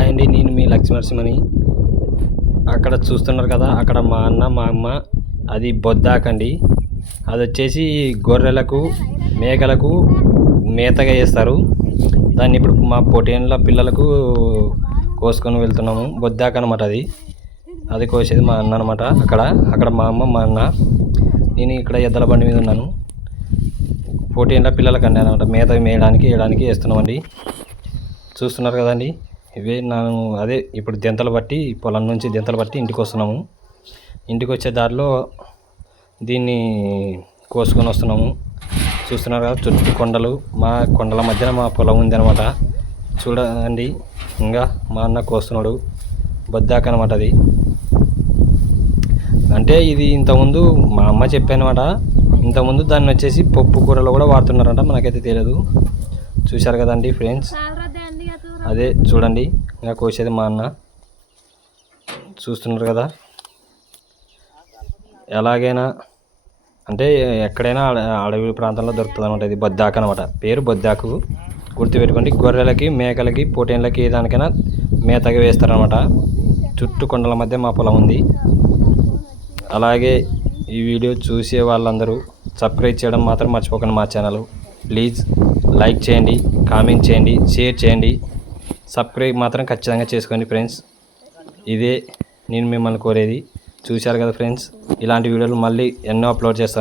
Hi అండి నేను మీ లక్ష్మీనరసింహని అక్కడ చూస్తున్నారు కదా అక్కడ మా అన్న మా అమ్మ అది బొద్దాకండి అది వచ్చేసి గొర్రెలకు మేకలకు మేతగా వేస్తారు దాన్ని ఇప్పుడు మా పొటేన్ల పిల్లలకు కోసుకొని వెళ్తున్నాము. బొద్దాక అనమాట అది. అది కోసేది మా అన్న అనమాట అక్కడ. అక్కడ మా అమ్మ మా అన్న. నేను ఇక్కడ ఎద్దల బండి మీద ఉన్నాను. పోటీన్ల పిల్లలకి అనమాట మేత మేయడానికి వేయడానికి వేస్తున్నామండి. చూస్తున్నారు కదండి. ఇవే నేను అదే ఇప్పుడు దెంతలు బట్టి పొలం నుంచి దెంతలు బట్టి ఇంటికి వస్తున్నాము ఇంటికి వచ్చే దారిలో దీన్ని కోసుకొని వస్తున్నాము. చూస్తున్నారు కదా చుట్టూ కొండలు. మా కొండల మధ్యన మా పొలం ఉంది అనమాట చూడండి ఇంకా మా అన్న కోస్తున్నాడు. బొద్దాక అనమాట అది. అంటే ఇది ఇంతకుముందు మా అమ్మ చెప్పానమాట. ఇంతకుముందు దాన్ని వచ్చేసి పప్పు కూరలో కూడా వాడుతున్నారంట మనకైతే తెలియదు. చూశారు కదండి ఫ్రెండ్స్? అదే చూడండి ఇంకా కోసేది మా అన్న. చూస్తున్నారు కదా? ఎలాగైనా అంటే ఎక్కడైనా అడవి ప్రాంతంలో దొరుకుతుంది అనమాట ఇది బొద్దాకు అనమాట పేరు బొద్దాకు. గుర్తుపెట్టుకోండి గొర్రెలకి మేకలకి పోటీన్లకి ఏ దానికైనా మేతగా వేస్తారనమాట చుట్టూ కొండల మధ్య మా పొలం ఉంది. అలాగే ఈ వీడియో చూసే వాళ్ళందరూ సబ్స్క్రైబ్ చేయడం మాత్రం మర్చిపోకండి మా ఛానల్. ప్లీజ్ లైక్ చేయండి కామెంట్ చేయండి షేర్ చేయండి. సబ్స్క్రైబ్ మాత్రం ఖచ్చితంగా చేసుకోండి ఫ్రెండ్స్. ఇదే నేను మిమ్మల్ని కోరేది. చూశారు కదా ఫ్రెండ్స్? ఇలాంటి వీడియోలు మళ్ళీ ఎన్నో అప్లోడ్ చేస్తాను.